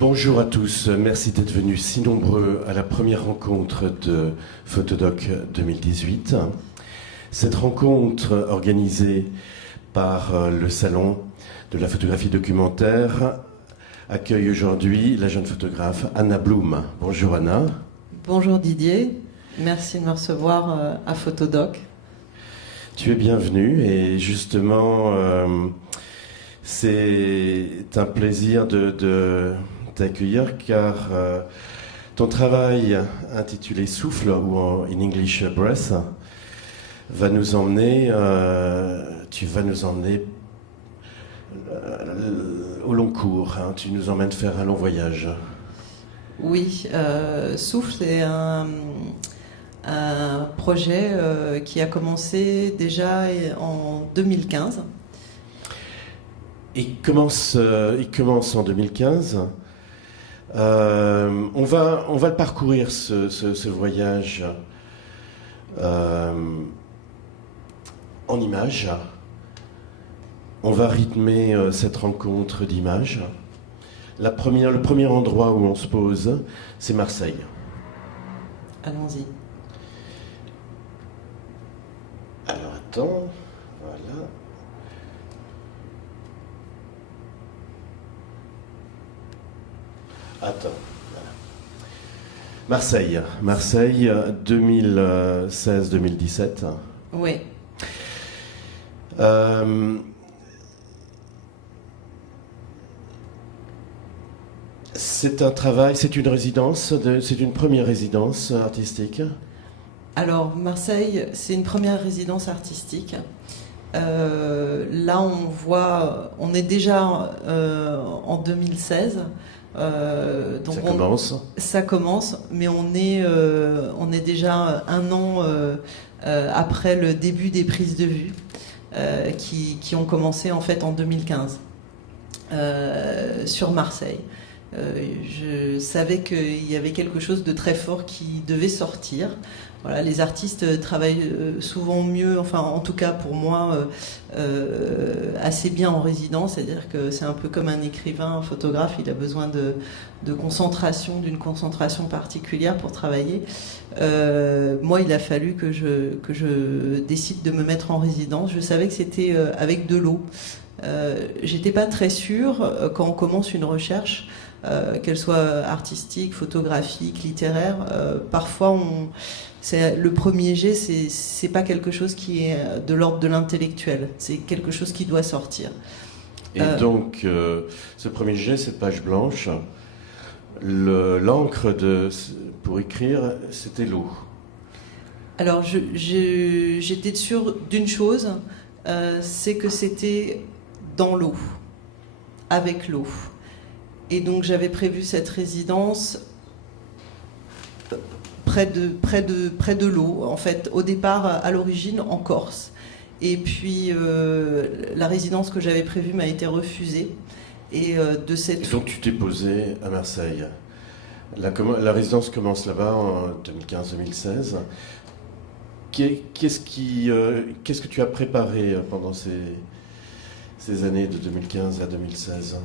Bonjour à tous, merci d'être venus si nombreux à la première rencontre de Photodoc 2018. Cette rencontre organisée par le Salon de la photographie documentaire accueille aujourd'hui la jeune photographe Anna Bloom. Bonjour Anna. Bonjour Didier, merci de me recevoir à Photodoc. Tu es bienvenue et justement c'est un plaisir de t'accueillir car ton travail intitulé Souffle ou en English Breath va nous emmener, tu vas nous emmener au long cours, hein, tu nous emmènes faire un long voyage. Oui, Souffle c'est un projet qui a commencé déjà en 2015. Il commence en 2015. On va le parcourir ce voyage en images. On va rythmer cette rencontre d'images. Le premier endroit où on se pose, c'est Marseille. Allons-y. Alors attends, voilà. Attends, voilà. Marseille 2016-2017. Oui. C'est un travail, c'est une résidence, c'est une première résidence artistique. Alors Marseille, c'est une première résidence artistique. Là, on est déjà en 2016. Donc ça commence, mais on est déjà un an après le début des prises de vue qui ont commencé en fait en 2015 sur Marseille. Je savais qu'il y avait quelque chose de très fort qui devait sortir. Voilà, les artistes travaillent souvent mieux, enfin en tout cas pour moi, assez bien en résidence, c'est-à-dire que c'est un peu comme un écrivain, un photographe, il a besoin de concentration, d'une concentration particulière pour travailler. Moi, il a fallu que je décide de me mettre en résidence. Je savais que c'était avec de l'eau. J'étais pas très sûre quand on commence une recherche, qu'elle soit artistique, photographique, littéraire. Parfois, le premier jet, c'est pas quelque chose qui est de l'ordre de l'intellectuel. C'est quelque chose qui doit sortir. Et donc, ce premier jet, cette page blanche, l'encre pour écrire, c'était l'eau. Alors, j'étais sûre d'une chose, c'est que c'était dans l'eau, avec l'eau. Et donc, j'avais prévu cette résidence près de l'eau, en fait, au départ, à l'origine, en Corse. Et puis, la résidence que j'avais prévue m'a été refusée. Et donc, tu t'es posé à Marseille. La résidence commence là-bas en 2015-2016. Qu'est-ce que tu as préparé pendant ces années de 2015 à 2016 ?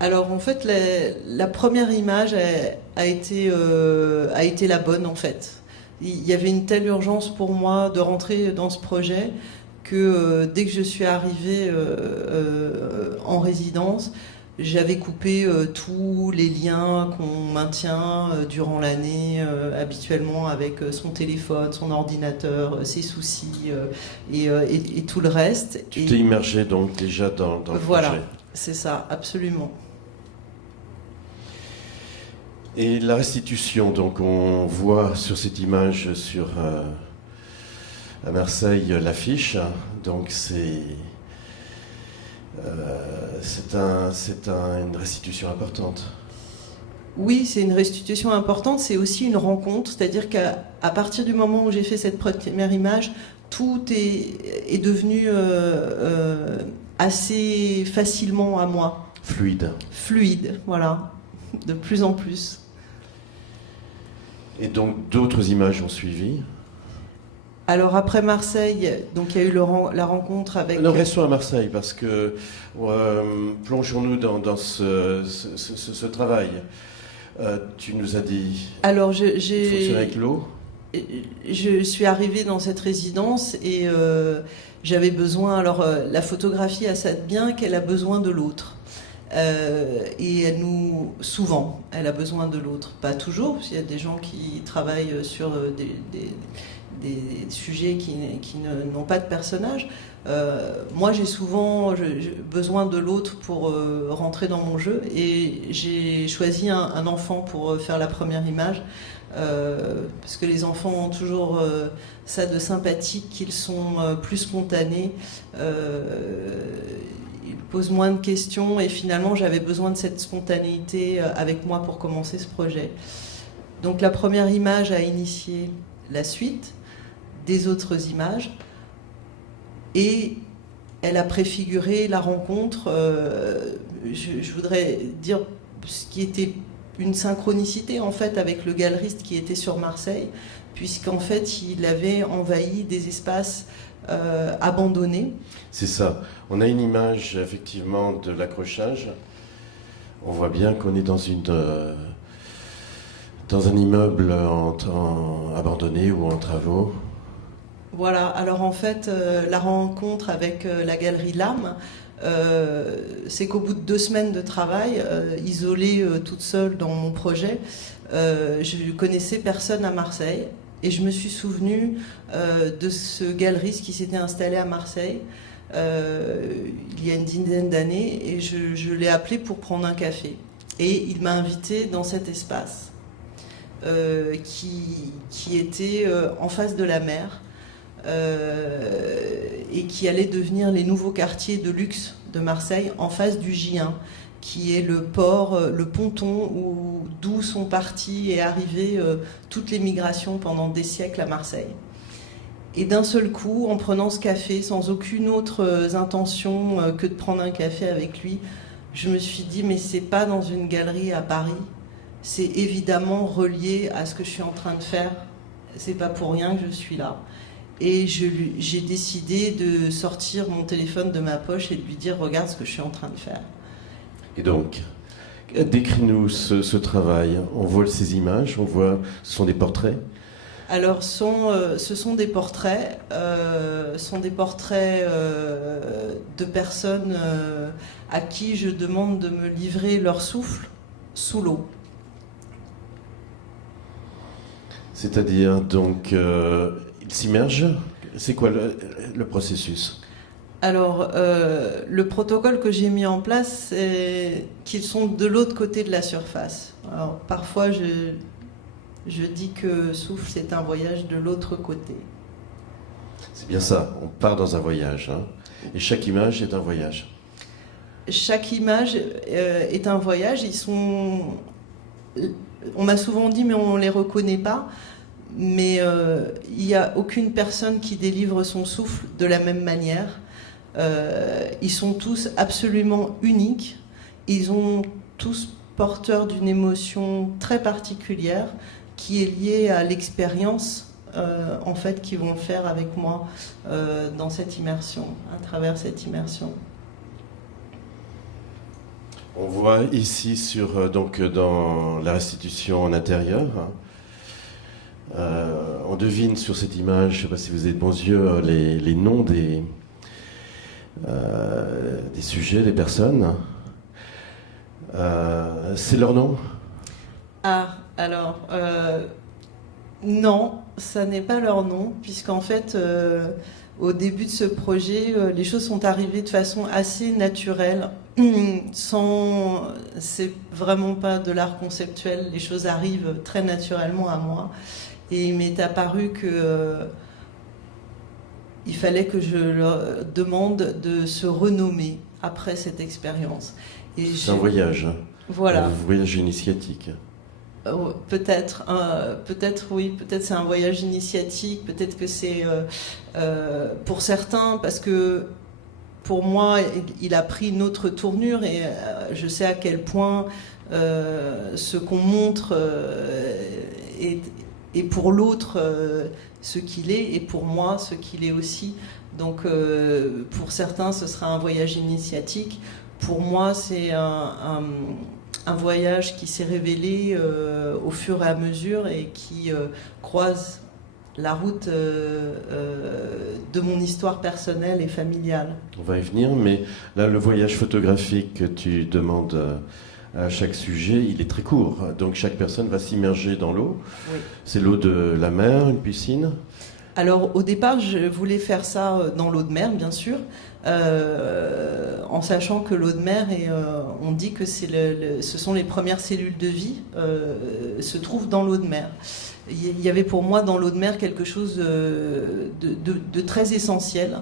Alors en fait, la première image a été la bonne en fait. Il y avait une telle urgence pour moi de rentrer dans ce projet que dès que je suis arrivée en résidence, j'avais coupé tous les liens qu'on maintient durant l'année habituellement avec son téléphone, son ordinateur, ses soucis et tout le reste. Tu t'es immergé donc déjà dans le projet. Voilà, c'est ça, absolument. Et la restitution, donc on voit sur cette image à Marseille l'affiche, donc c'est une restitution importante. Oui, c'est une restitution importante, c'est aussi une rencontre, c'est-à-dire qu'à partir du moment où j'ai fait cette première image, tout est devenu assez facilement à moi. Fluide, voilà, de plus en plus. Et donc d'autres images ont suivi ? Alors après Marseille, donc il y a eu la rencontre avec... Non, restons à Marseille, parce que plongeons-nous dans ce travail. Tu nous as dit... Alors fonctionner avec l'eau. Je suis arrivée dans cette résidence et j'avais besoin... Alors la photographie a ça de bien qu'elle a besoin de l'autre. Et souvent, elle a besoin de l'autre. Pas toujours, parce qu'il y a des gens qui travaillent sur des sujets qui n'ont pas de personnage. Moi, j'ai souvent besoin de l'autre pour rentrer dans mon jeu, et j'ai choisi un enfant pour faire la première image, parce que les enfants ont toujours ça de sympathique, qu'ils sont plus spontanés, ils posent moins de questions, et finalement j'avais besoin de cette spontanéité avec moi pour commencer ce projet. Donc la première image a initié la suite des autres images, et elle a préfiguré la rencontre. Je voudrais dire ce qui était une synchronicité en fait avec le galeriste qui était sur Marseille, puisqu'en fait il avait envahi des espaces abandonnés. C'est ça. On a une image effectivement de l'accrochage. On voit bien qu'on est dans un immeuble abandonné ou en travaux. Voilà, alors en fait, la rencontre avec la galerie L'Âme, c'est qu'au bout de 2 semaines de travail, isolée toute seule dans mon projet, je connaissais personne à Marseille, et je me suis souvenue de ce galeriste qui s'était installé à Marseille il y a une dizaine d'années, et je l'ai appelé pour prendre un café. Et il m'a invité dans cet espace qui était en face de la mer, et qui allait devenir les nouveaux quartiers de luxe de Marseille, en face du J1, qui est le port, le ponton d'où sont parties et arrivées toutes les migrations pendant des siècles à Marseille. Et d'un seul coup, en prenant ce café, sans aucune autre intention que de prendre un café avec lui, je me suis dit, mais c'est pas dans une galerie à Paris, c'est évidemment relié à ce que je suis en train de faire, c'est pas pour rien que je suis là. Et j'ai décidé de sortir mon téléphone de ma poche et de lui dire, regarde ce que je suis en train de faire. Et donc, décris-nous ce travail. On voit ces images, ce sont des portraits. Alors, ce sont des portraits, de personnes à qui je demande de me livrer leur souffle sous l'eau. C'est-à-dire, donc, ils s'immergent. C'est quoi le processus ? Alors, le protocole que j'ai mis en place, c'est qu'ils sont de l'autre côté de la surface. Alors, parfois, je dis que souffle, c'est un voyage de l'autre côté. C'est bien ça, on part dans un voyage, hein. Et chaque image est un voyage. Chaque image est un voyage. On m'a souvent dit, mais on ne les reconnaît pas. Mais il n'y a aucune personne qui délivre son souffle de la même manière. Ils sont tous absolument uniques. Ils ont tous porteurs d'une émotion très particulière qui est liée à l'expérience en fait qu'ils vont faire avec moi dans cette immersion, à travers cette immersion. On voit ici dans la restitution en intérieur, on devine sur cette image, je ne sais pas si vous avez de bons yeux, les noms des sujets, des personnes. C'est leur nom ? Ah, alors, non, ça n'est pas leur nom, puisqu'en fait, au début de ce projet, les choses sont arrivées de façon assez naturelle, c'est vraiment pas de l'art conceptuel, les choses arrivent très naturellement à moi, et il m'est apparu que il fallait que je leur demande de se renommer après cette expérience. C'est un voyage. Voilà. Un voyage initiatique. Peut-être oui, peut-être c'est un voyage initiatique, peut-être que c'est pour certains, parce que pour moi, il a pris une autre tournure, et je sais à quel point ce qu'on montre est pour l'autre ce qu'il est, et pour moi, ce qu'il est aussi. Donc, pour certains, ce sera un voyage initiatique. Pour moi, c'est un voyage qui s'est révélé au fur et à mesure et qui croise la route de mon histoire personnelle et familiale. On va y venir, mais là, le voyage photographique que tu demandes à chaque sujet, il est très court. Donc chaque personne va s'immerger dans l'eau. Oui. C'est l'eau de la mer, une piscine? Alors au départ, je voulais faire ça dans l'eau de mer, bien sûr, en sachant que l'eau de mer, on dit que ce sont les premières cellules de vie, se trouvent dans l'eau de mer. Il y avait pour moi dans l'eau de mer quelque chose de très essentiel,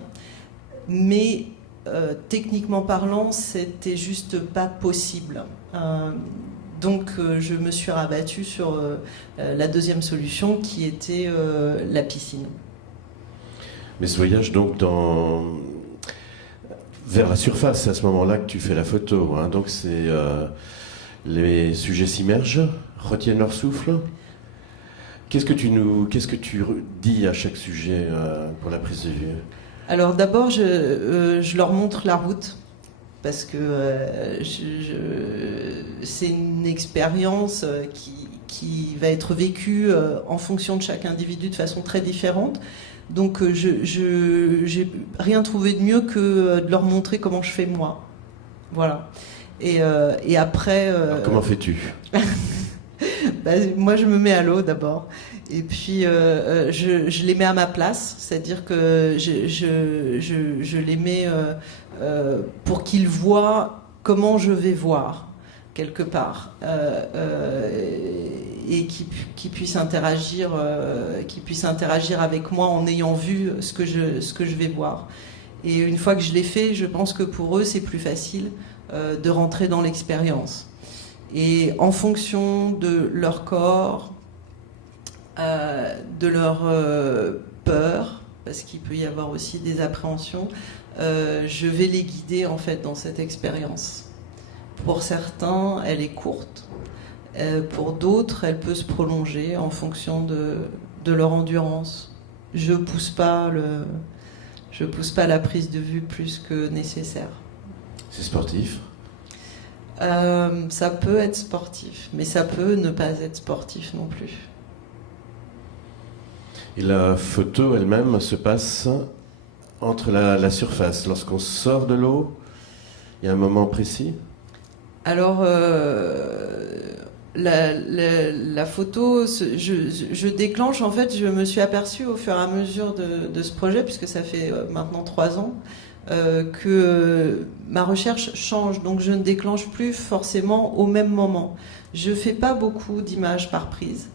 mais techniquement parlant, c'était juste pas possible. Donc je me suis rabattue sur la deuxième solution qui était la piscine. Mais ce voyage donc vers la surface, c'est à ce moment-là que tu fais la photo, hein. Donc c'est les sujets s'immergent, retiennent leur souffle. Qu'est-ce que tu dis à chaque sujet pour la prise de vue? Alors d'abord, je leur montre la route, parce que c'est une expérience qui va être vécue en fonction de chaque individu de façon très différente. Donc j'ai rien trouvé de mieux que de leur montrer comment je fais moi. Voilà. Et après... Alors, comment fais-tu? Moi, je me mets à l'eau d'abord. Et puis, je les mets à ma place. C'est-à-dire que je les mets pour qu'ils voient comment je vais voir, quelque part. Et qu'ils puissent interagir avec moi en ayant vu ce que je vais voir. Et une fois que je l'ai fait, je pense que pour eux, c'est plus facile de rentrer dans l'expérience. Et en fonction de leur corps, de leur peur, parce qu'il peut y avoir aussi des appréhensions, je vais les guider en fait dans cette expérience. Pour certains, elle est courte. Pour d'autres, elle peut se prolonger en fonction de leur endurance. Je pousse pas la prise de vue plus que nécessaire. C'est sportif? Ça peut être sportif, mais ça peut ne pas être sportif non plus. Et la photo elle-même se passe entre la surface. Lorsqu'on sort de l'eau, il y a un moment précis? Alors, la photo, je déclenche, en fait, je me suis aperçue au fur et à mesure de ce projet, puisque ça fait maintenant 3 ans, que ma recherche change, donc je ne déclenche plus forcément au même moment. Je fais pas beaucoup d'images par prise.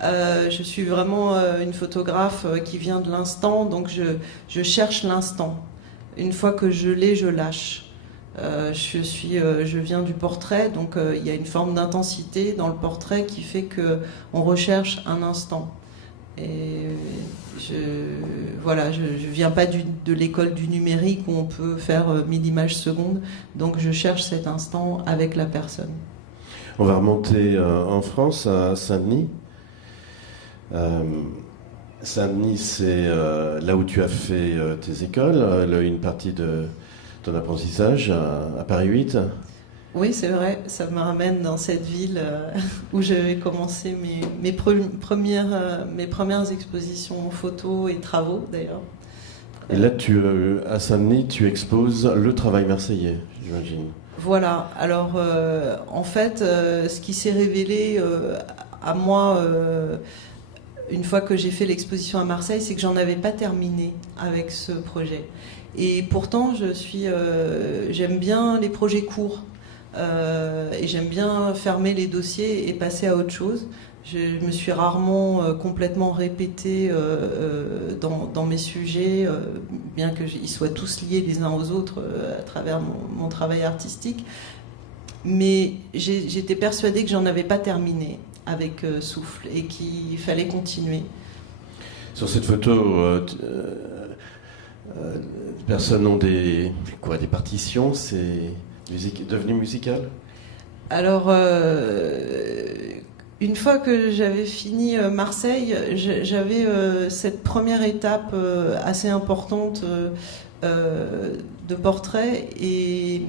Je suis vraiment une photographe qui vient de l'instant, donc je cherche l'instant. Une fois que je l'ai, je lâche. Je viens du portrait, donc il y a une forme d'intensité dans le portrait qui fait qu'on recherche un instant. Et je viens pas de l'école du numérique où on peut faire 1000 images secondes, donc je cherche cet instant avec la personne. On va remonter en France, à Saint-Denis. Saint-Denis, c'est là où tu as fait tes écoles, une partie de ton apprentissage à Paris 8. Oui, c'est vrai, ça me ramène dans cette ville où j'avais commencé mes premières expositions photos et travaux, d'ailleurs. Et là, à Saint-Denis, tu exposes le travail marseillais, j'imagine. Voilà, alors en fait, ce qui s'est révélé à moi, une fois que j'ai fait l'exposition à Marseille, c'est que j'en avais pas terminé avec ce projet. Et pourtant, j'aime bien les projets courts. Et j'aime bien fermer les dossiers et passer à autre chose. Je me suis rarement complètement répétée dans mes sujets, bien qu'ils soient tous liés les uns aux autres à travers mon travail artistique. Mais j'étais persuadée que j'en avais pas terminé avec Souffle et qu'il fallait continuer. Sur cette photo, personnes ont des partitions, c'est devenu musical? Alors, Une fois que j'avais fini Marseille, j'avais cette première étape assez importante de portrait, et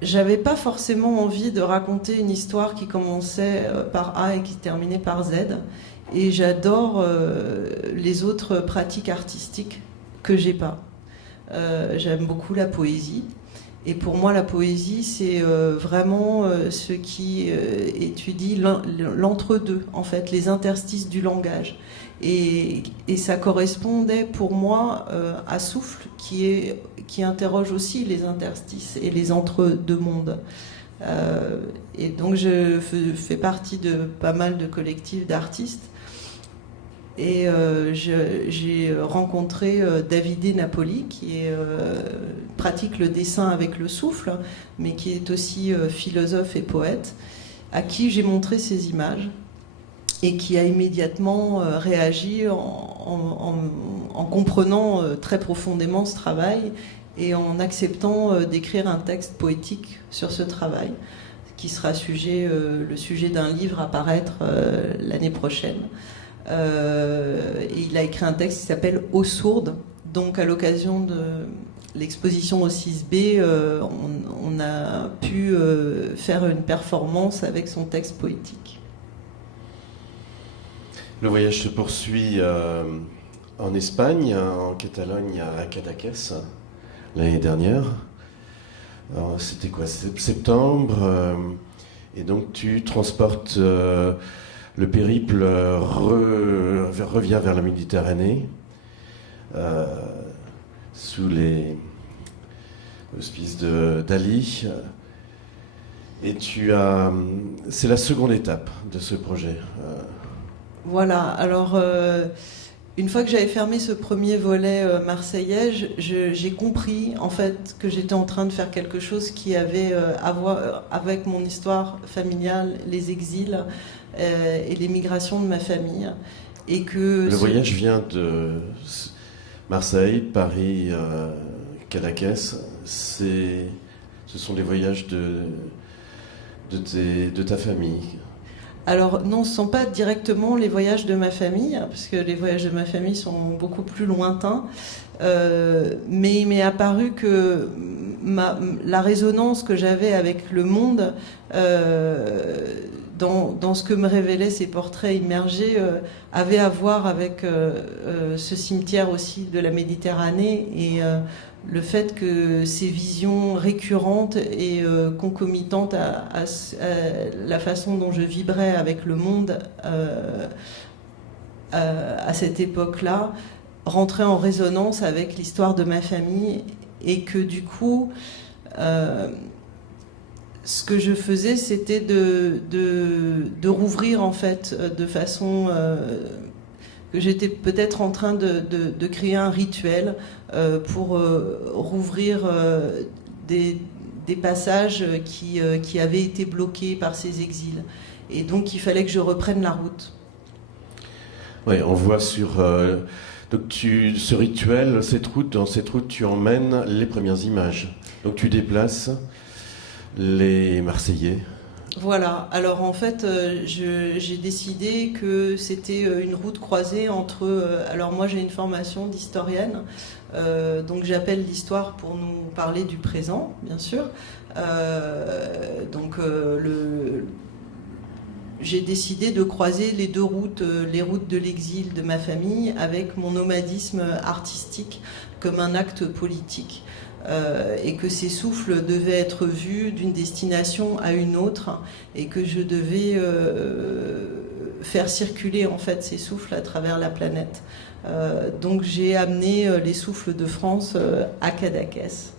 j'avais pas forcément envie de raconter une histoire qui commençait par A et qui terminait par Z. Et j'adore les autres pratiques artistiques que j'ai pas. J'aime beaucoup la poésie. Et pour moi, la poésie, c'est vraiment ce qui étudie l'entre-deux, en fait, les interstices du langage. Et ça correspondait pour moi à Souffle, qui interroge aussi les interstices et les entre-deux mondes. Et donc, je fais partie de pas mal de collectifs d'artistes. Et j'ai rencontré Davide Napoli, qui pratique le dessin avec le souffle, mais qui est aussi philosophe et poète, à qui j'ai montré ces images, et qui a immédiatement réagi en comprenant très profondément ce travail, et en acceptant d'écrire un texte poétique sur ce travail, qui sera le sujet d'un livre à paraître l'année prochaine. Et il a écrit un texte qui s'appelle Eau sourde. Donc à l'occasion de l'exposition au 6B, on a pu faire une performance avec son texte poétique. Le voyage se poursuit en Espagne, en Catalogne, à Cadaqués, l'année dernière. Alors, c'était quoi, septembre, et donc tu transportes le périple revient vers la Méditerranée, sous les auspices d'Ali. Et c'est la seconde étape de ce projet. Voilà, alors une fois que j'avais fermé ce premier volet marseillais, j'ai compris en fait que j'étais en train de faire quelque chose qui avait à voir avec mon histoire familiale, les exils et l'émigration de ma famille. Et que le voyage vient de Marseille, Paris, Cadaqués. Ce sont des voyages de ta famille. Alors non, ce ne sont pas directement les voyages de ma famille, parce que les voyages de ma famille sont beaucoup plus lointains, mais il m'est apparu que la résonance que j'avais avec le monde, dans ce que me révélaient ces portraits immergés, avait à voir avec ce cimetière aussi de la Méditerranée, et le fait que ces visions récurrentes et concomitantes à la façon dont je vibrais avec le monde à cette époque-là rentraient en résonance avec l'histoire de ma famille, et que du coup ce que je faisais, c'était de rouvrir en fait de façon que j'étais peut-être en train de créer un rituel pour rouvrir des passages qui avaient été bloqués par ces exils. Et donc il fallait que je reprenne la route. Oui, on voit sur... donc ce rituel, dans cette route, tu emmènes les premières images. Donc tu déplaces les Marseillais. Voilà, alors en fait j'ai décidé que c'était une route croisée entre... alors moi j'ai une formation d'historienne, donc j'appelle l'histoire pour nous parler du présent, bien sûr. J'ai décidé de croiser les deux routes, les routes de l'exil de ma famille avec mon nomadisme artistique comme un acte politique. Et que ces souffles devaient être vus d'une destination à une autre, et que je devais faire circuler en fait ces souffles à travers la planète. Donc j'ai amené les souffles de France à Cadaqués.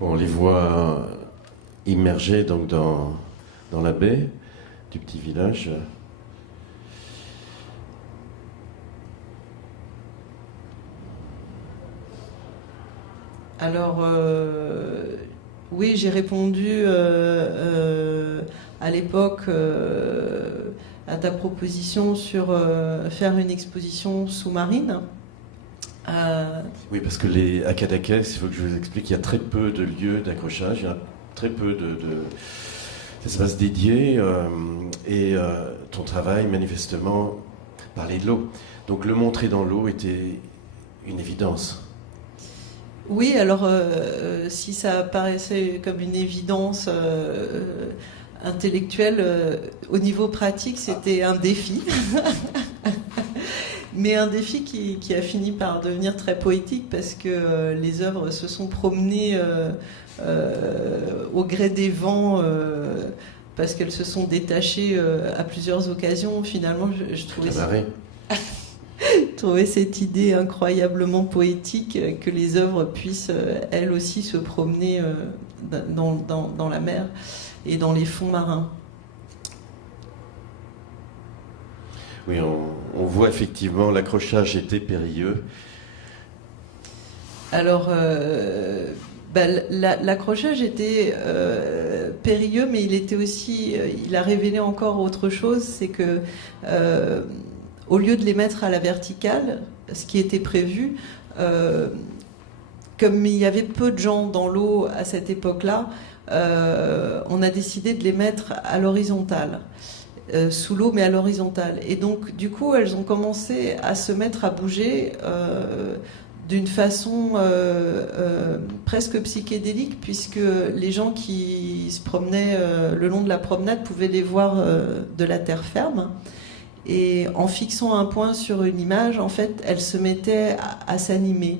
On les voit immergés donc dans la baie du petit village. Alors, oui, j'ai répondu à l'époque à ta proposition sur faire une exposition sous-marine. Oui, parce que à Cadaqués, il faut que je vous explique, il y a très peu de lieux d'accrochage, il y a très peu d'espaces dédiés, Et ton travail, manifestement, parlait de l'eau. Donc le montrer dans l'eau était une évidence. Oui, alors si ça paraissait comme une évidence intellectuelle, au niveau pratique, c'était un défi. Mais un défi qui a fini par devenir très poétique parce que les œuvres se sont promenées au gré des vents, parce qu'elles se sont détachées à plusieurs occasions. Finalement, je trouvais cette idée incroyablement poétique que les œuvres puissent elles aussi se promener dans la mer et dans les fonds marins. Oui, on voit effectivement l'accrochage était périlleux. Alors, l'accrochage était périlleux, mais il était aussi, il a révélé encore autre chose, c'est que au lieu de les mettre à la verticale, ce qui était prévu, comme il y avait peu de gens dans l'eau à cette époque-là, on a décidé de les mettre à l'horizontale. Sous l'eau mais à l'horizontale, et donc du coup elles ont commencé à se mettre à bouger d'une façon presque psychédélique, puisque les gens qui se promenaient le long de la promenade pouvaient les voir de la terre ferme, et en fixant un point sur une image, en fait elles se mettaient à s'animer.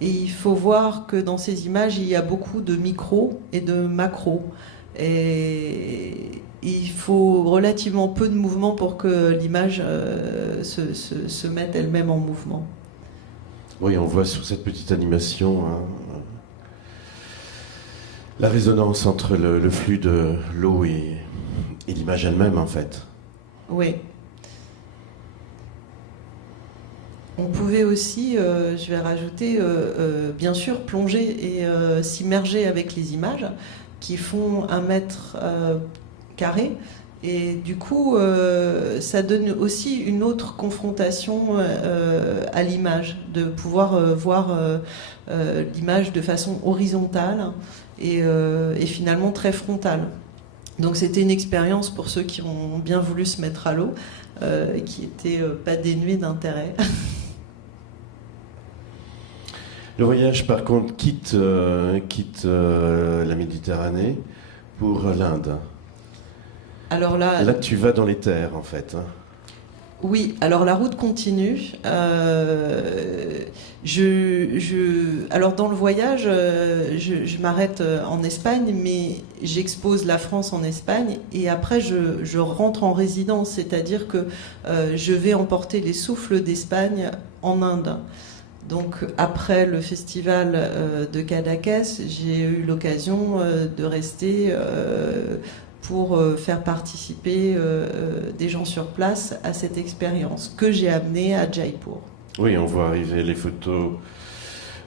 Et il faut voir que dans ces images il y a beaucoup de micro et de macro, et il faut relativement peu de mouvement pour que l'image se mette elle-même en mouvement. Oui, on voit sur cette petite animation la résonance entre le flux de l'eau et l'image elle-même, en fait. Oui. On pouvait aussi, je vais rajouter, bien sûr, plonger et s'immerger avec les images qui font 1 mètre carré, et du coup ça donne aussi une autre confrontation à l'image, de pouvoir voir l'image de façon horizontale et finalement très frontale. Donc c'était une expérience pour ceux qui ont bien voulu se mettre à l'eau, qui était pas dénuée d'intérêt. Le voyage, par contre, quitte la Méditerranée pour l'Inde. Alors là, tu vas dans les terres, en fait. Hein. Oui, alors la route continue. Alors dans le voyage, je m'arrête en Espagne, mais j'expose la France en Espagne, et après je rentre en résidence, c'est-à-dire que je vais emporter les souffles d'Espagne en Inde. Donc après le festival de Cadaqués, j'ai eu l'occasion de rester pour faire participer des gens sur place à cette expérience que j'ai amenée à Jaipur. Oui, on voit arriver les photos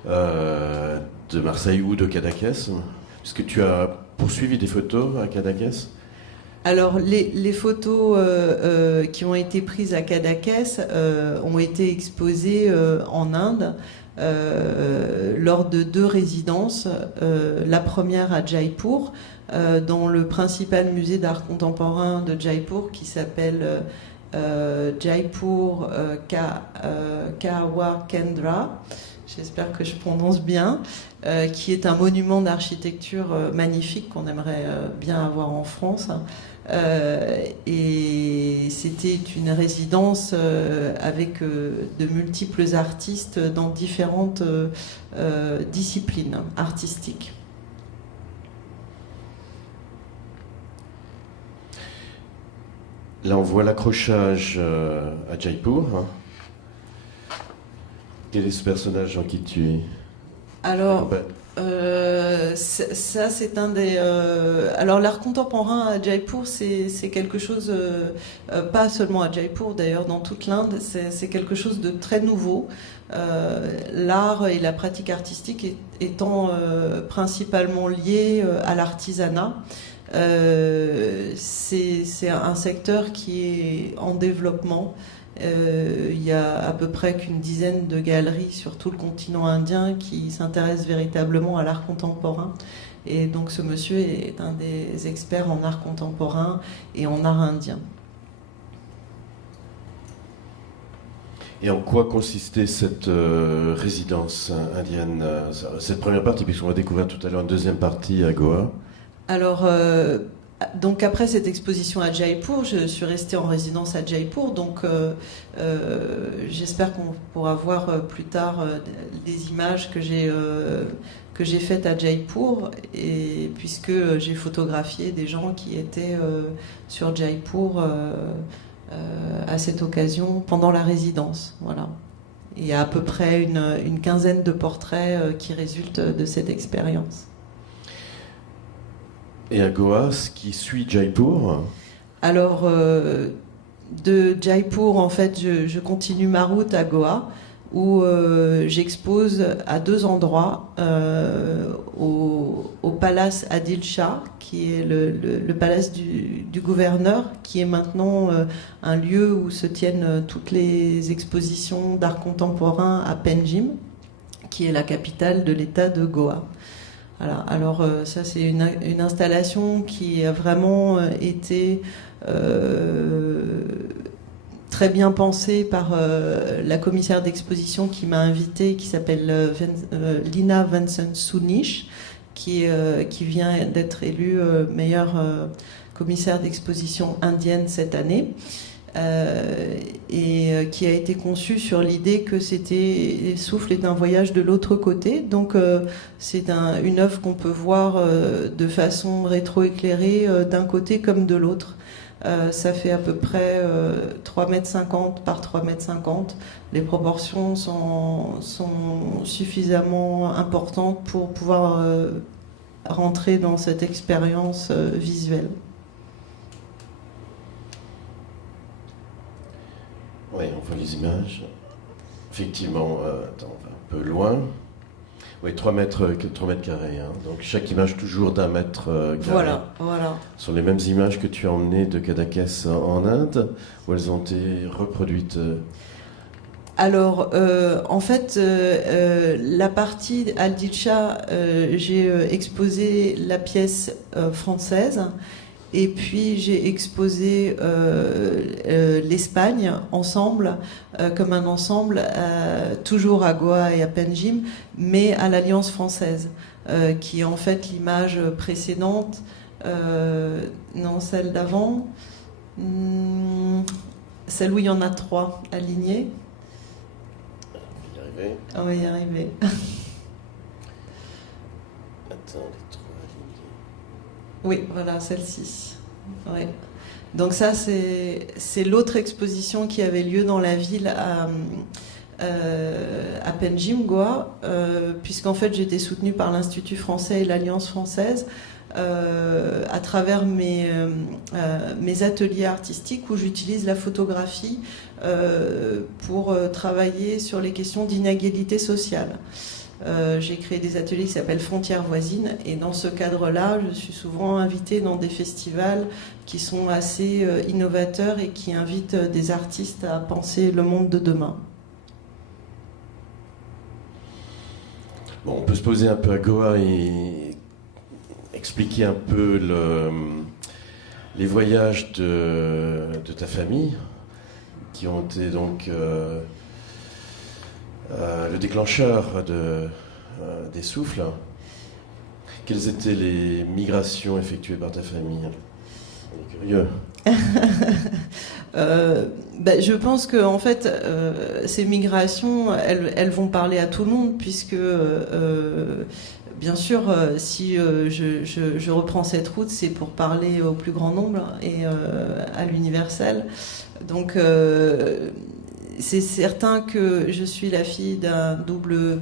de Marseille ou de Cadaqués. Est-ce que tu as poursuivi des photos à Cadaqués ? Alors, les photos qui ont été prises à Cadaqués ont été exposées en Inde lors de 2 résidences. La première à Jaipur, dans le principal musée d'art contemporain de Jaipur, qui s'appelle Jaipur Kawa Kendra. J'espère que je prononce bien, qui est un monument d'architecture magnifique qu'on aimerait bien avoir en France. Et c'était une résidence avec de multiples artistes dans différentes disciplines artistiques. Là, on voit l'accrochage à Jaipur. Hein. Quel est ce personnage en qui tu es ? Alors, ça, c'est un des... alors, l'art contemporain à Jaipur, c'est quelque chose, pas seulement à Jaipur, d'ailleurs, dans toute l'Inde, c'est quelque chose de très nouveau. L'art et la pratique artistique étant principalement liés à l'artisanat. C'est un secteur qui est en développement. Il y a à peu près qu'une dizaine de galeries sur tout le continent indien qui s'intéressent véritablement à l'art contemporain. Et donc ce monsieur est un des experts en art contemporain et en art indien. Et en quoi consistait cette résidence indienne, cette première partie, puisqu'on va découvrir tout à l'heure une deuxième partie à Goa? Alors, donc après cette exposition à Jaipur, je suis restée en résidence à Jaipur, donc j'espère qu'on pourra voir plus tard des images que j'ai faites à Jaipur, et puisque j'ai photographié des gens qui étaient sur Jaipur à cette occasion pendant la résidence. Voilà. Il y a à peu près une quinzaine de portraits qui résultent de cette expérience. Et à Goa, ce qui suit Jaipur? Alors, de Jaipur, en fait, je continue ma route à Goa, où j'expose à deux endroits, au palace Adil Shah, qui est le palace du gouverneur, qui est maintenant un lieu où se tiennent toutes les expositions d'art contemporain à Panjim, qui est la capitale de l'État de Goa. Voilà. Alors ça, c'est une installation qui a vraiment été très bien pensée par la commissaire d'exposition qui m'a invitée, qui s'appelle Lina Vincent Soonish, qui vient d'être élue meilleure commissaire d'exposition indienne cette année. Et qui a été conçu sur l'idée que c'était les souffles d'un voyage de l'autre côté. Donc c'est une œuvre qu'on peut voir de façon rétroéclairée d'un côté comme de l'autre. Ça fait à peu près 3,50 m par 3,50 m. Les proportions sont suffisamment importantes pour pouvoir rentrer dans cette expérience visuelle. Oui, on voit les images. Effectivement, attends, on va un peu loin. Oui, 3 mètres carrés. Hein. Donc chaque image toujours d'1 mètre carré. Voilà. Ce sont les mêmes images que tu as emmenées de Cadaqués en Inde, où elles ont été reproduites. Alors, en fait, la partie Adil Shah, j'ai exposé la pièce française. Et puis j'ai exposé l'Espagne ensemble, comme un ensemble, toujours à Goa et à Panjim, mais à l'Alliance française, qui est en fait l'image précédente, non, celle d'avant, celle où il y en a 3 alignées. On va y arriver. On va y arriver. Attends, les 3 alignées. Oui, voilà, celle-ci. Ouais. Donc ça, c'est l'autre exposition qui avait lieu dans la ville à Panjim, Goa, puisqu'en fait j'étais soutenue par l'Institut français et l'Alliance française à travers mes ateliers artistiques où j'utilise la photographie pour travailler sur les questions d'inégalité sociale. J'ai créé des ateliers qui s'appellent Frontières voisines, et dans ce cadre-là, je suis souvent invitée dans des festivals qui sont assez innovateurs et qui invitent des artistes à penser le monde de demain. Bon, on peut se poser un peu à Goa et expliquer un peu les voyages de ta famille, qui ont été donc le déclencheur des souffles. Quelles étaient les migrations effectuées par ta famille? On est curieux. Je pense que en fait, ces migrations, elles vont parler à tout le monde, puisque bien sûr, si je reprends cette route, c'est pour parler au plus grand nombre et à l'universel. Donc c'est certain que je suis la fille d'un double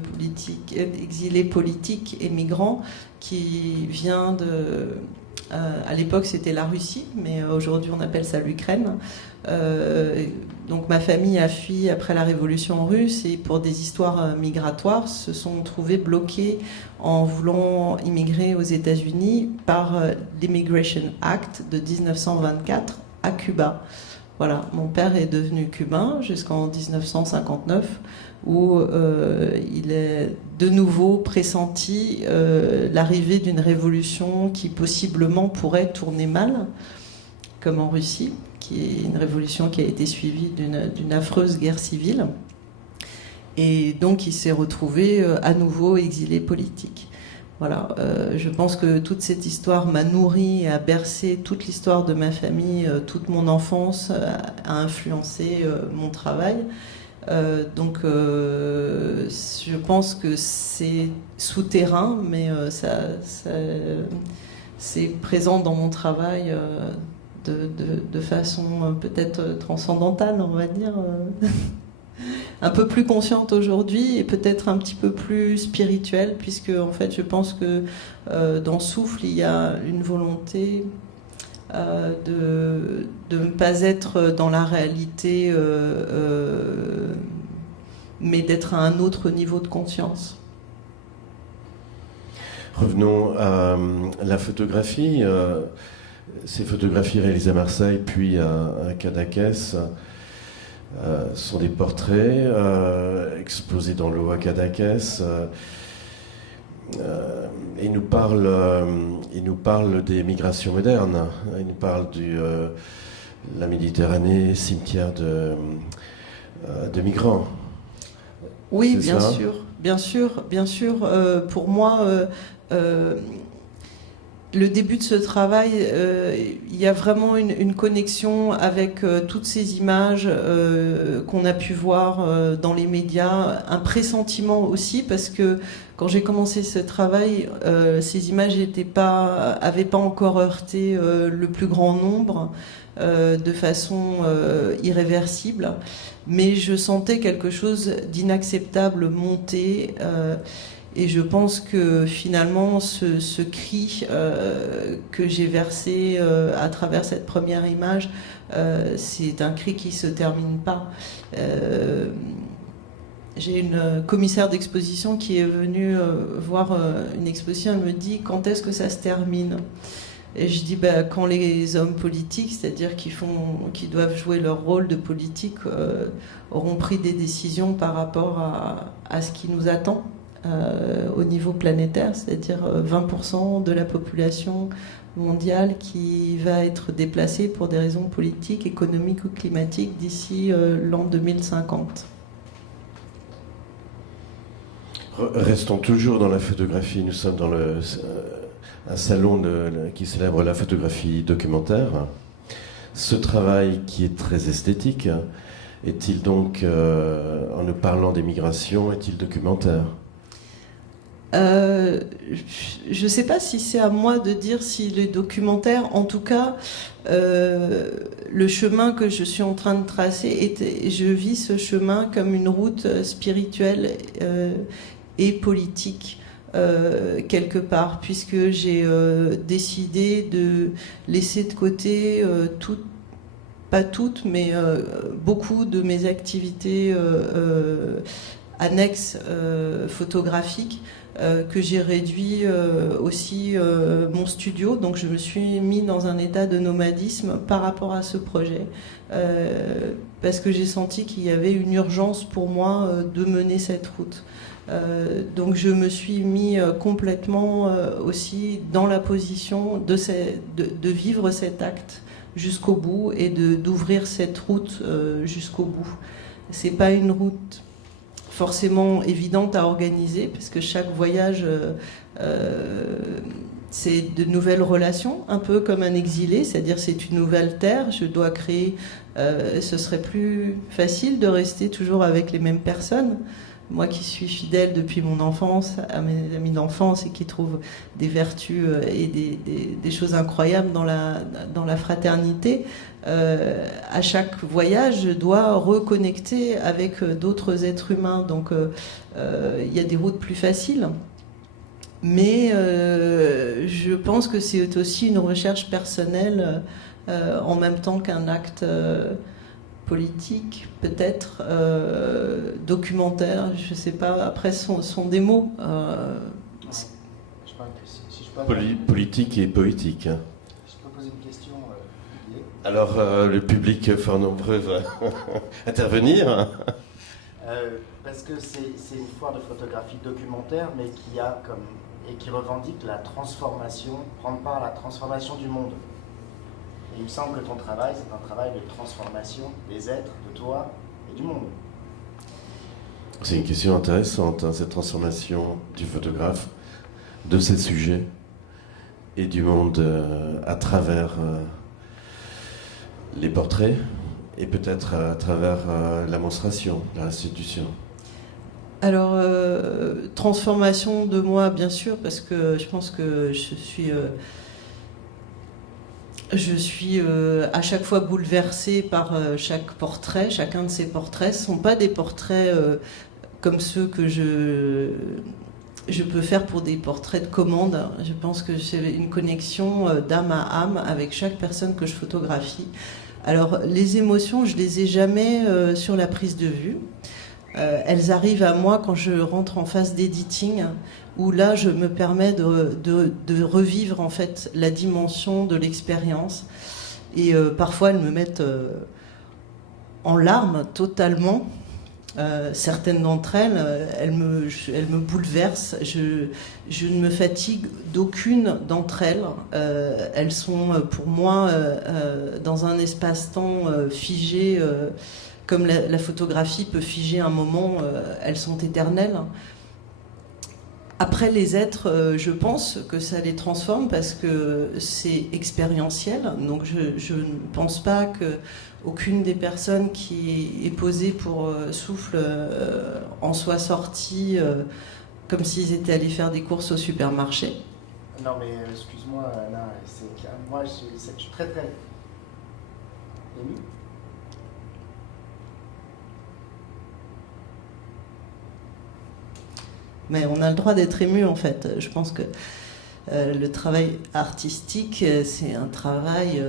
exilé politique et migrant qui vient de... à l'époque, c'était la Russie, mais aujourd'hui, on appelle ça l'Ukraine. Donc ma famille a fui après la révolution russe et pour des histoires migratoires se sont trouvés bloqués en voulant immigrer aux États-Unis par l'Immigration Act de 1924 à Cuba. Voilà, mon père est devenu cubain jusqu'en 1959, où il est de nouveau pressenti l'arrivée d'une révolution qui possiblement pourrait tourner mal, comme en Russie, qui est une révolution qui a été suivie d'une affreuse guerre civile. Et donc il s'est retrouvé à nouveau exilé politique. Voilà, je pense que toute cette histoire m'a nourri et a bercé toute l'histoire de ma famille, toute mon enfance, a influencé mon travail. Donc je pense que c'est souterrain, mais c'est présent dans mon travail de façon peut-être transcendantale, on va dire. Un peu plus consciente aujourd'hui et peut-être un petit peu plus spirituelle, puisque en fait je pense que dans Souffle il y a une volonté de ne pas être dans la réalité, mais d'être à un autre niveau de conscience. Revenons à la photographie. Ces photographies réalisées à Marseille puis à Cadaqués sont des portraits exposés dans l'eau à Cadaqués. Il nous parle des migrations modernes. Il nous parle de la Méditerranée, cimetière de migrants. Oui, bien sûr, bien sûr, bien sûr. Pour moi, le début de ce travail, il y a vraiment une connexion avec toutes ces images qu'on a pu voir dans les médias, un pressentiment aussi, parce que quand j'ai commencé ce travail, ces images n'avaient pas encore heurté le plus grand nombre de façon irréversible, mais je sentais quelque chose d'inacceptable monter. Et je pense que finalement, ce cri que j'ai versé à travers cette première image, c'est un cri qui ne se termine pas. J'ai une commissaire d'exposition qui est venue voir une exposition. Elle me dit « Quand est-ce que ça se termine ?» Et je dis quand les hommes politiques, c'est-à-dire qui doivent jouer leur rôle de politique, auront pris des décisions par rapport à ce qui nous attend. Au niveau planétaire, c'est-à-dire 20% de la population mondiale qui va être déplacée pour des raisons politiques, économiques ou climatiques d'ici l'an 2050. Restons toujours dans la photographie. Nous sommes dans un salon qui célèbre la photographie documentaire. Ce travail qui est très esthétique, est-il donc, en nous parlant des migrations, est-il documentaire ? Je ne sais pas si c'est à moi de dire s'il est documentaire. En tout cas, le chemin que je suis en train de tracer, je vis ce chemin comme une route spirituelle et politique, quelque part, puisque j'ai décidé de laisser de côté pas toutes, mais beaucoup de mes activités annexes photographiques, que j'ai réduit aussi mon studio, donc je me suis mis dans un état de nomadisme par rapport à ce projet, parce que j'ai senti qu'il y avait une urgence pour moi de mener cette route. Donc je me suis mis complètement aussi dans la position de vivre cet acte jusqu'au bout et d'ouvrir cette route jusqu'au bout. C'est pas une route forcément évidente à organiser, parce que chaque voyage, c'est de nouvelles relations, un peu comme un exilé, c'est-à-dire c'est une nouvelle terre, je dois créer, ce serait plus facile de rester toujours avec les mêmes personnes. Moi qui suis fidèle depuis mon enfance à mes amis d'enfance et qui trouve des vertus et des choses incroyables dans la fraternité, à chaque voyage, je dois reconnecter avec d'autres êtres humains. Donc il y a des routes plus faciles. Mais je pense que c'est aussi une recherche personnelle en même temps qu'un acte politique, peut-être documentaire, je ne sais pas. Après, ce sont des mots. Politique et poétique. Je peux poser une question Alors, le public fort nombreux va intervenir. Parce que c'est une foire de photographie documentaire, mais qui revendique la transformation, prendre part à la transformation du monde. Et il me semble que ton travail, c'est un travail de transformation des êtres, de toi et du monde. C'est une question intéressante, cette transformation du photographe, de ses sujets et du monde à travers les portraits et peut-être à travers la monstration, la restitution. Alors, transformation de moi, bien sûr, parce que je pense que je suis à chaque fois bouleversée par chaque portrait. Chacun de ces portraits ne sont pas des portraits comme ceux que je peux faire pour des portraits de commande. Je pense que c'est une connexion d'âme à âme avec chaque personne que je photographie. Alors, les émotions, je les ai jamais sur la prise de vue. Elles arrivent à moi quand je rentre en phase d'editing, où là, je me permets de revivre en fait la dimension de l'expérience. Et parfois, elles me mettent en larmes totalement. Certaines d'entre elles, elles me bouleversent. Je ne me fatigue d'aucune d'entre elles. Elles sont pour moi dans un espace-temps figé, comme la photographie peut figer un moment. Elles sont éternelles. Après, les êtres, je pense que ça les transforme parce que c'est expérientiel. Donc je ne pense pas qu'aucune des personnes qui est posée pour souffle en soit sortie comme s'ils étaient allés faire des courses au supermarché. Non mais excuse-moi, Anna, moi je suis très très ému. Mais on a le droit d'être ému en fait. Je pense que le travail artistique, c'est un travail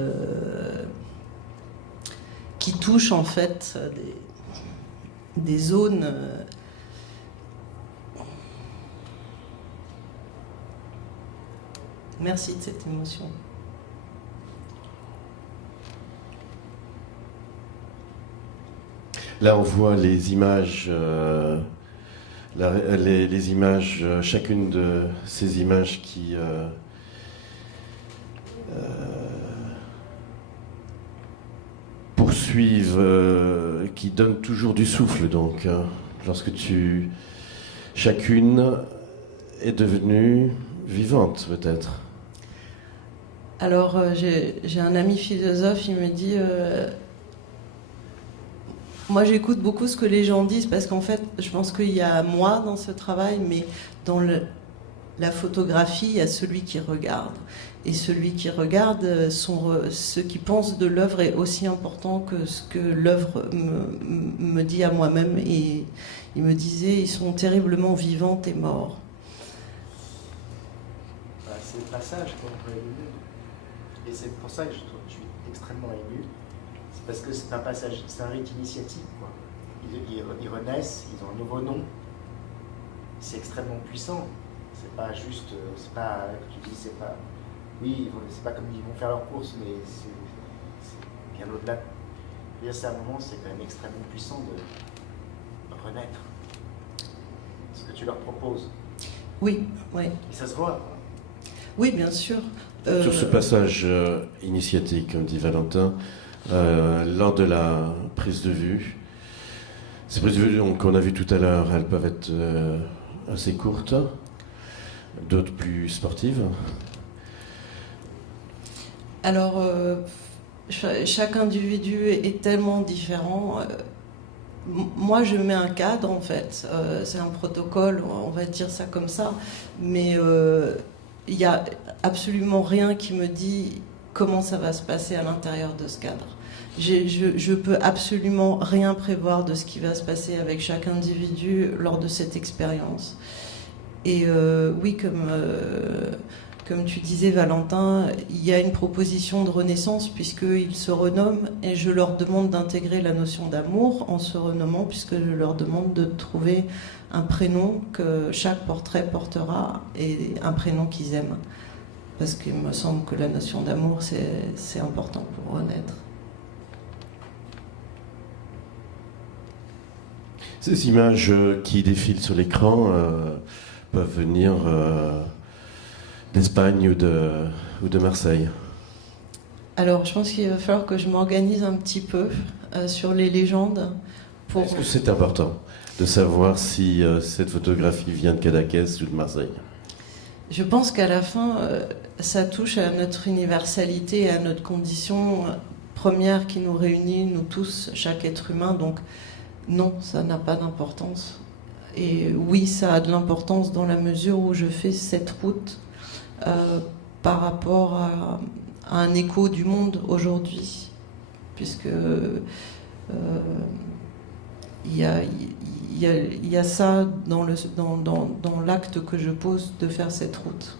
qui touche en fait des zones Merci de cette émotion. Là, on voit les images, les images, chacune de ces images qui poursuivent, qui donnent toujours du souffle. Donc, lorsque chacune est devenue vivante, peut-être. Alors, j'ai un ami philosophe, il me dit... moi, j'écoute beaucoup ce que les gens disent parce qu'en fait, je pense qu'il y a moi dans ce travail, mais dans la photographie, il y a celui qui regarde. Et celui qui regarde, ce qui pense de l'œuvre est aussi important que ce que l'œuvre me dit à moi-même. Et il me disait, ils sont terriblement vivants et morts. C'est le passage qu'on peut ému. Et c'est pour ça que je suis extrêmement ému. C'est parce que c'est un passage, c'est un rite initiatique, quoi. Ils renaissent, ils ont un nouveau nom. C'est extrêmement puissant. C'est pas juste, c'est pas, tu dis, c'est pas, oui, c'est pas comme ils vont faire leurs courses, mais c'est bien au-delà. C'est un moment, c'est quand même extrêmement puissant de renaître. Ce que tu leur proposes. Oui, oui. Et ça se voit, quoi. Oui, bien sûr. Sur ce passage initiatique, comme dit Valentin, lors de la prise de vue, ces prises de vue qu'on a vues tout à l'heure, elles peuvent être assez courtes, d'autres plus sportives. Alors, chaque individu est tellement différent. Moi, je mets un cadre, en fait. C'est un protocole, on va dire ça comme ça. Mais il n'y a absolument rien qui me dit comment ça va se passer à l'intérieur de ce cadre. Je peux absolument rien prévoir de ce qui va se passer avec chaque individu lors de cette expérience. Et oui, comme tu disais, Valentin, il y a une proposition de renaissance puisqu'ils se renomment et je leur demande d'intégrer la notion d'amour en se renommant puisque je leur demande de trouver un prénom que chaque portrait portera et un prénom qu'ils aiment. parce qu'il me semble que la notion d'amour, c'est important pour renaître. Ces images qui défilent sur l'écran peuvent venir d'Espagne ou de Marseille. Alors, je pense qu'il va falloir que je m'organise un petit peu sur les légendes. Est-ce que c'est important de savoir si cette photographie vient de Cadaqués ou de Marseille? Je pense qu'à la fin, ça touche à notre universalité, à notre condition première qui nous réunit, nous tous, chaque être humain. Donc, non, ça n'a pas d'importance. Et oui, ça a de l'importance dans la mesure où je fais cette route par rapport à un écho du monde aujourd'hui, puisque il y a ça dans l'acte que je pose de faire cette route.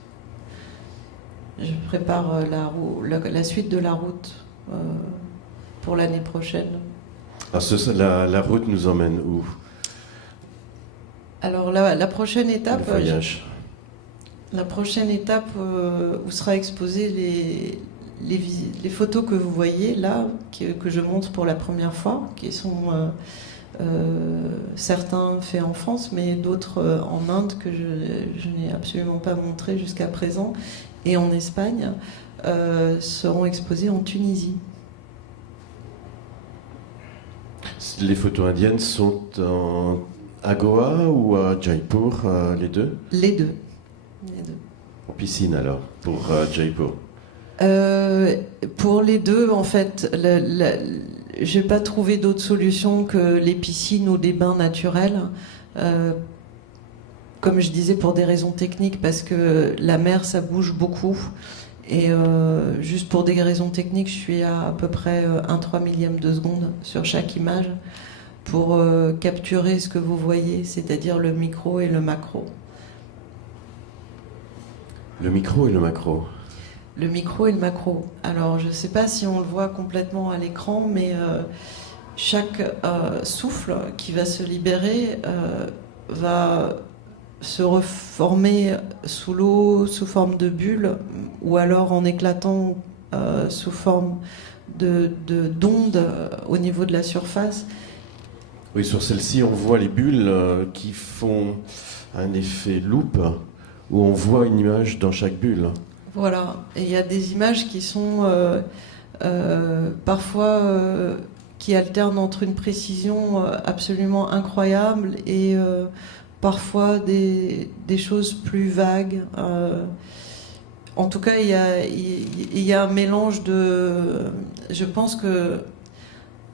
Je prépare la suite de la route pour l'année prochaine. Alors, la route nous emmène où? Alors la prochaine étape, le voyage. La prochaine étape où sera exposée les photos que vous voyez là, que je montre pour la première fois, qui sont certains faits en France, mais d'autres en Inde que je n'ai absolument pas montré jusqu'à présent, et en Espagne, seront exposés en Tunisie. Les photos indiennes sont à Goa ou à Jaipur, les deux? Les deux. En piscine alors, pour Jaipur? Pour les deux, en fait, j'ai pas trouvé d'autre solution que les piscines ou des bains naturels. Comme je disais, pour des raisons techniques, parce que la mer, ça bouge beaucoup. Et juste pour des raisons techniques, je suis à peu près 1/3 millième de seconde sur chaque image pour capturer ce que vous voyez, c'est-à-dire le micro et le macro. Le micro et le macro. Le micro et le macro. Alors, je ne sais pas si on le voit complètement à l'écran, mais chaque souffle qui va se libérer va se reformer sous l'eau sous forme de bulle, ou alors en éclatant sous forme d'ondes au niveau de la surface. Oui, sur celle-ci, on voit les bulles qui font un effet loupe, où on voit une image dans chaque bulle. Voilà, et il y a des images qui sont parfois qui alternent entre une précision absolument incroyable et parfois des choses plus vagues. En tout cas, il y a un mélange de... Je pense que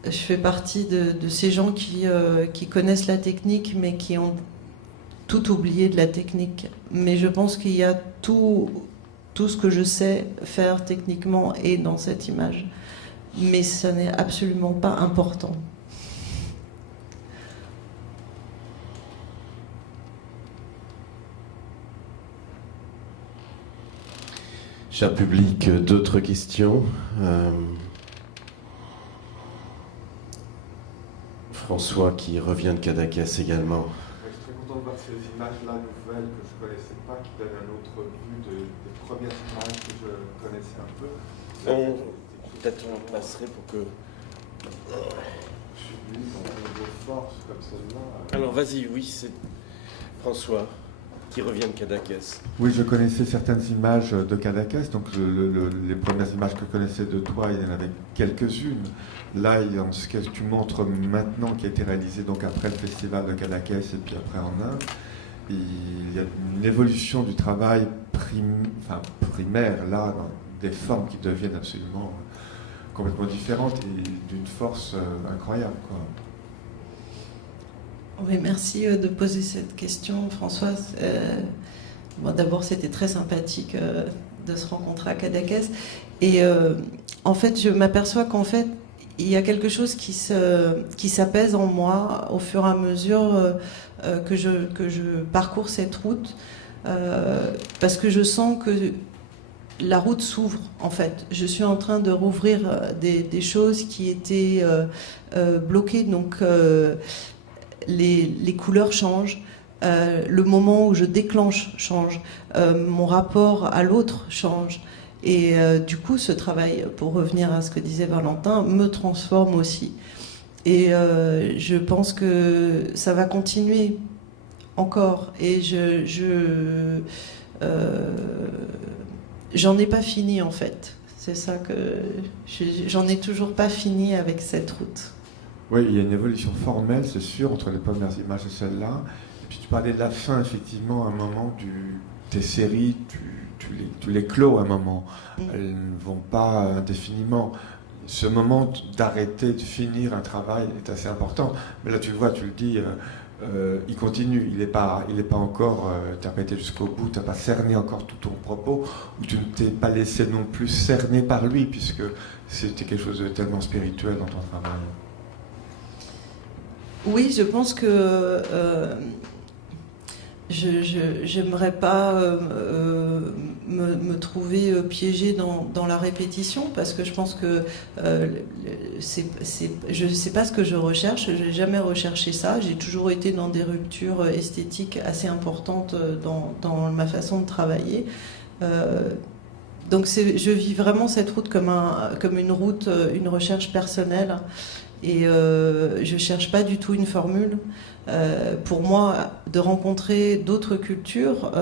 je fais partie de ces gens qui connaissent la technique, mais qui ont tout oublié de la technique. Mais je pense qu'il y a tout ce que je sais faire techniquement est dans cette image. Mais ça n'est absolument pas important. Cher public, d'autres questions? François qui revient de Cadaqués également. Je suis très content de voir ces images-là nouvelles que je ne connaissais pas, qui donnent une autre vue des premières images que je connaissais un peu. Peut-être on passerait pour que... Je suis venu dans de force comme celle-là. Alors vas-y, oui, c'est François qui revient de Cadaqués. Oui, je connaissais certaines images de Cadaqués, donc les premières images que je connaissais de toi, il y en avait quelques-unes. Là, il y a ce que tu montres maintenant, qui a été réalisé donc après le festival de Cadaqués et puis après en Inde. Il y a une évolution du travail primaire, là, dans des formes qui deviennent absolument complètement différentes et d'une force incroyable, quoi. Oui, merci de poser cette question, Françoise. Bon, d'abord, c'était très sympathique de se rencontrer à Cadaqués. Et en fait, je m'aperçois qu'en fait, il y a quelque chose qui s'apaise en moi au fur et à mesure que je parcours cette route, parce que je sens que la route s'ouvre, en fait. Je suis en train de rouvrir des choses qui étaient bloquées, donc les couleurs changent, le moment où je déclenche change, mon rapport à l'autre change. Et du coup, ce travail, pour revenir à ce que disait Valentin, me transforme aussi. Et je pense que ça va continuer encore. Et j'en ai pas fini en fait. C'est ça que j'en ai toujours pas fini avec cette route. Oui, il y a une évolution formelle, c'est sûr, entre les premières images et celles-là. Et puis tu parlais de la fin, effectivement, à un moment tes séries, tu les clos à un moment. Elles ne vont pas indéfiniment. Ce moment d'arrêter, de finir un travail est assez important. Mais là, tu le vois, tu le dis, il continue. Il n'est pas encore, tu n'as pas été jusqu'au bout, tu n'as pas cerné encore tout ton propos, ou tu ne t'es pas laissé non plus cerner par lui, puisque c'était quelque chose de tellement spirituel dans ton travail. Oui, je pense que j'aimerais pas me trouver piégée dans la répétition, parce que je pense que je ne sais pas ce que je recherche, je n'ai jamais recherché ça, j'ai toujours été dans des ruptures esthétiques assez importantes dans ma façon de travailler. Donc je vis vraiment cette route comme une route, une recherche personnelle. Et je cherche pas du tout une formule. Pour moi, de rencontrer d'autres cultures,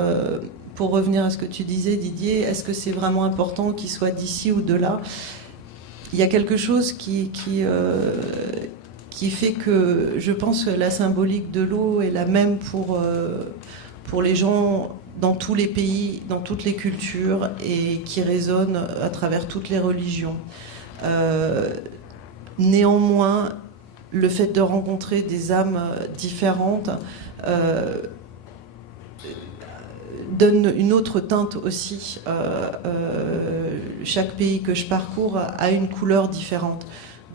pour revenir à ce que tu disais, Didier, est-ce que c'est vraiment important qu'ils soient d'ici ou de là ? Il y a quelque chose qui fait que je pense que la symbolique de l'eau est la même pour les gens dans tous les pays, dans toutes les cultures, et qui résonne à travers toutes les religions. Néanmoins, le fait de rencontrer des âmes différentes donne une autre teinte aussi. Chaque pays que je parcours a une couleur différente.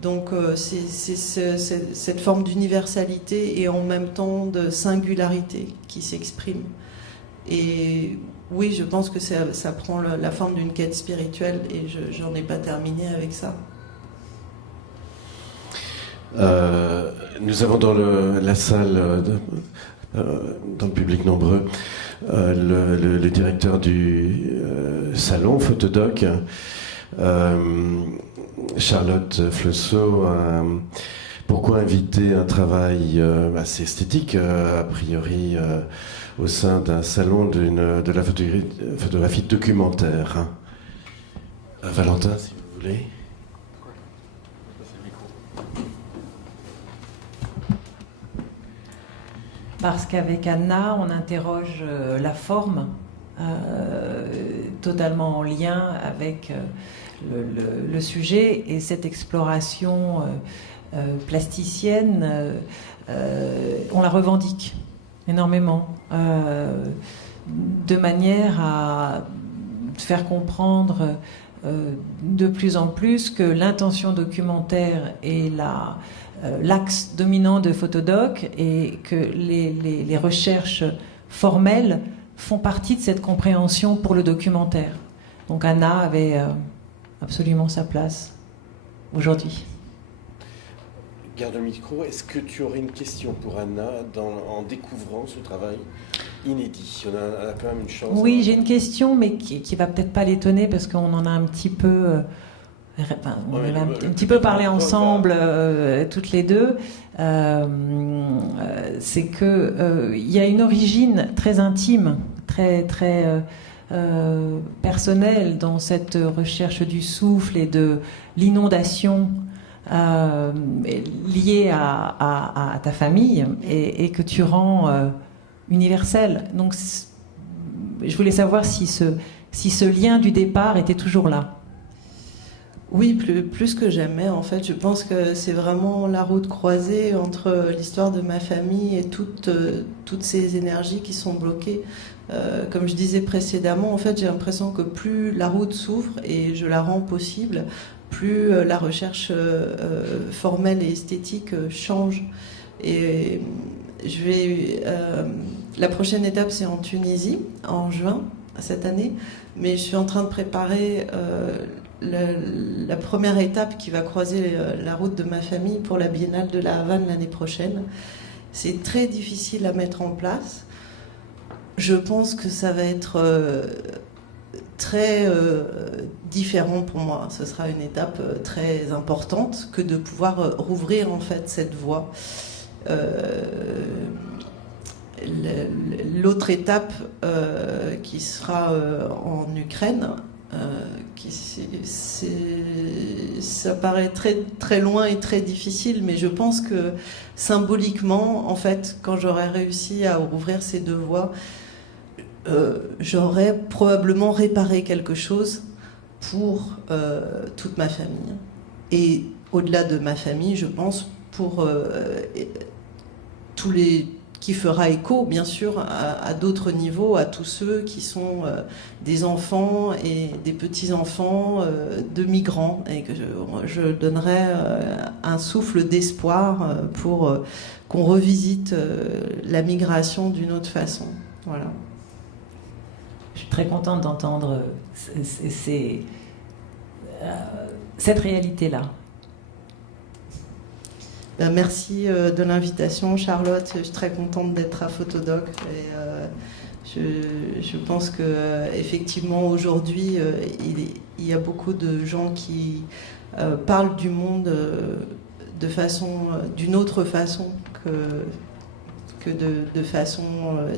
Donc c'est cette forme d'universalité et en même temps de singularité qui s'exprime. Et oui, je pense que ça prend la forme d'une quête spirituelle, et j'en ai pas terminé avec ça. Nous avons dans la salle, dans le public nombreux, le directeur du salon Photodoc, Charlotte Fleussot. Pourquoi inviter un travail assez esthétique, a priori, au sein d'un salon de la photographie documentaire, hein. Valentin, si vous voulez. Parce qu'avec Anna, on interroge la forme, totalement en lien avec le sujet, et cette exploration plasticienne, on la revendique énormément, de manière à faire comprendre de plus en plus que l'intention documentaire est l'axe dominant de Photodoc, et que les recherches formelles font partie de cette compréhension pour le documentaire. Donc Anna avait absolument sa place aujourd'hui. Garde le micro. Est-ce que tu aurais une question pour Anna en découvrant ce travail inédit? On a quand même une chance. Oui, j'ai une question, mais qui va peut-être pas l'étonner, parce qu'on en a un petit peu... on avait un petit peu parlé ensemble, toutes les deux. C'est que il y a une origine très intime, très personnelle dans cette recherche du souffle et de l'inondation liée à ta famille, et que tu rends universelle. Donc, je voulais savoir si ce lien du départ était toujours là. Oui, plus que jamais, en fait. Je pense que c'est vraiment la route croisée entre l'histoire de ma famille et toutes ces énergies qui sont bloquées. Comme je disais précédemment, en fait, j'ai l'impression que plus la route s'ouvre et je la rends possible, plus la recherche formelle et esthétique change. Et la prochaine étape, c'est en Tunisie, en juin, cette année. Mais je suis en train de préparer... la première étape qui va croiser la route de ma famille pour la Biennale de La Havane l'année prochaine. c'est très difficile à mettre en place. Je pense que ça va être très différent pour moi. Ce sera une étape très importante que de pouvoir rouvrir en fait cette voie. L'autre étape qui sera en Ukraine, ça paraît très, très loin et très difficile, mais je pense que symboliquement, en fait, quand j'aurai réussi à rouvrir ces deux voies, j'aurais probablement réparé quelque chose pour toute ma famille. Et au-delà de ma famille, je pense pour tous les... qui fera écho, bien sûr, à d'autres niveaux, à tous ceux qui sont des enfants et des petits-enfants de migrants, et que je donnerai un souffle d'espoir pour qu'on revisite la migration d'une autre façon. Voilà. Je suis très contente d'entendre cette réalité-là. Ben, merci de l'invitation, Charlotte. Je suis très contente d'être à Photodoc. Et, je pense que effectivement aujourd'hui, il y a beaucoup de gens qui parlent du monde d'une autre façon que de façon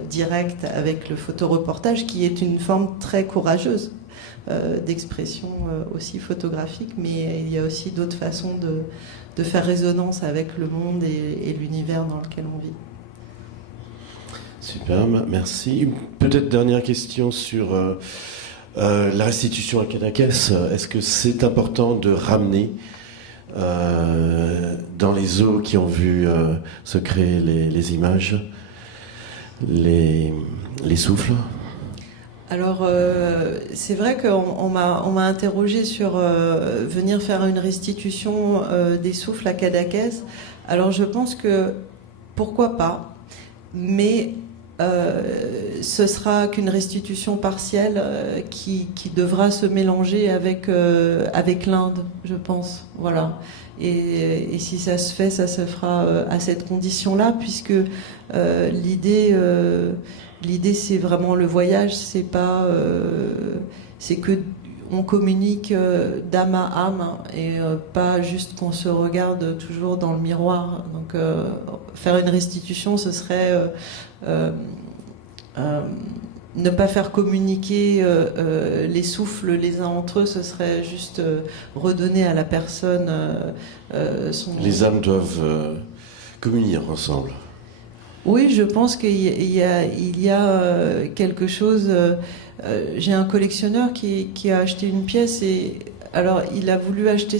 directe avec le photoreportage, qui est une forme très courageuse d'expression aussi photographique, mais il y a aussi d'autres façons de faire résonance avec le monde et l'univers dans lequel on vit. Super, merci. Peut-être dernière question sur la restitution à Cadaqués. Est-ce que c'est important de ramener dans les eaux qui ont vu se créer les images, les souffles? Alors, c'est vrai qu'on m'a interrogé sur venir faire une restitution des souffles à Cadaqués. Alors, je pense que pourquoi pas, mais ce sera qu'une restitution partielle qui devra se mélanger avec l'Inde, je pense. Voilà. Et si ça se fait, ça se fera à cette condition-là, puisque l'idée, c'est vraiment le voyage, c'est pas, c'est que on communique d'âme à âme et pas juste qu'on se regarde toujours dans le miroir. Donc, faire une restitution, ce serait ne pas faire communiquer les souffles les uns entre eux, ce serait juste redonner à la personne son... Les âmes doivent communier ensemble. Oui, je pense qu'il y a quelque chose... j'ai un collectionneur qui a acheté une pièce et alors il a voulu acheter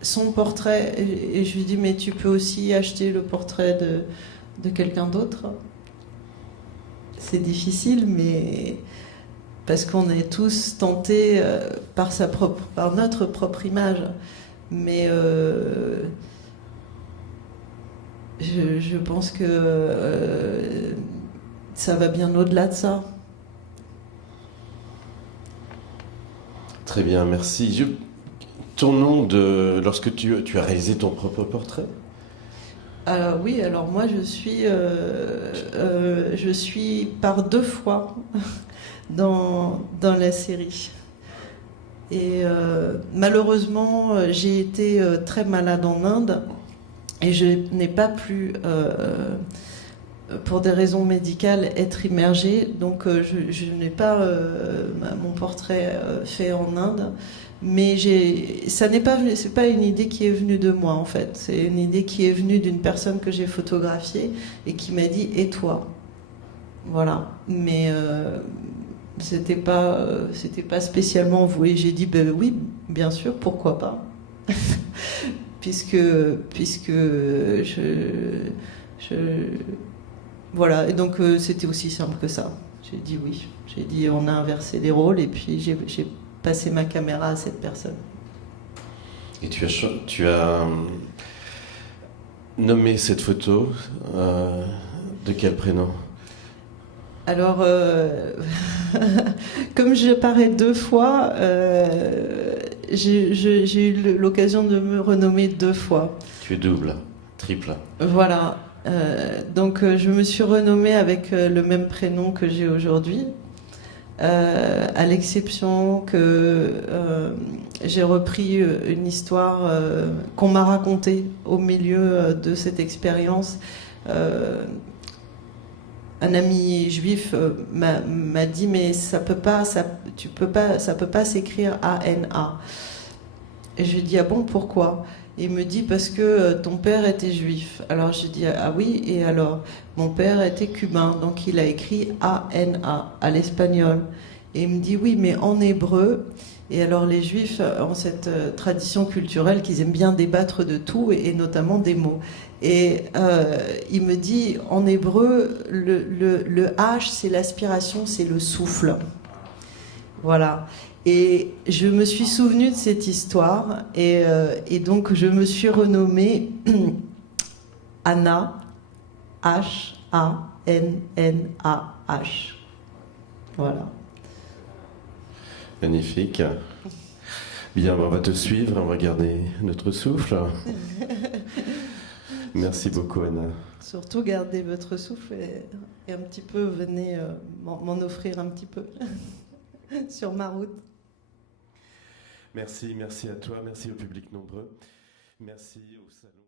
son portrait et je lui dis mais tu peux aussi acheter le portrait de quelqu'un d'autre. C'est difficile, mais parce qu'on est tous tentés par notre propre image. Mais je pense que ça va bien au-delà de ça. Très bien, merci. Ton nom lorsque tu as réalisé ton propre portrait? Alors oui, alors moi je suis par 2 fois dans la série. Et malheureusement, j'ai été très malade en Inde et je n'ai pas pu, pour des raisons médicales, être immergée. Donc je n'ai pas mon portrait fait en Inde. Mais c'est pas une idée qui est venue de moi en fait. C'est une idée qui est venue d'une personne que j'ai photographiée et qui m'a dit et toi. Voilà. Mais c'était pas spécialement voué. J'ai dit ben oui, bien sûr, pourquoi pas. puisque voilà. Et donc c'était aussi simple que ça. J'ai dit oui. J'ai dit on a inversé les rôles et puis j'ai passer ma caméra à cette personne. Et tu as nommé cette photo de quel prénom? Alors, comme je parais 2 fois, j'ai eu l'occasion de me renommer 2 fois. Tu es double, triple. Voilà. Donc je me suis renommée avec le même prénom que j'ai aujourd'hui, à l'exception que j'ai repris une histoire qu'on m'a racontée au milieu de cette expérience. Un ami juif m'a dit mais ça peut pas s'écrire A-N-A. Et je lui ai dit ah bon pourquoi? Et il me dit parce que ton père était juif. Alors j'ai dit ah oui et alors? Mon père était cubain donc il a écrit A-N-A à l'espagnol. Et il me dit oui mais en hébreu. Et alors les juifs ont cette tradition culturelle qu'ils aiment bien débattre de tout et notamment des mots. Et il me dit en hébreu le H c'est l'aspiration, c'est le souffle. Voilà. Et je me suis souvenue de cette histoire et donc je me suis renommée Anna, H-A-N-N-A-H. Voilà. Magnifique. Bien, on va te suivre, on va garder notre souffle. Merci beaucoup, Anna. Surtout gardez votre souffle et un petit peu, venez m'en offrir un petit peu sur ma route. Merci à toi, merci au public nombreux, merci au salon.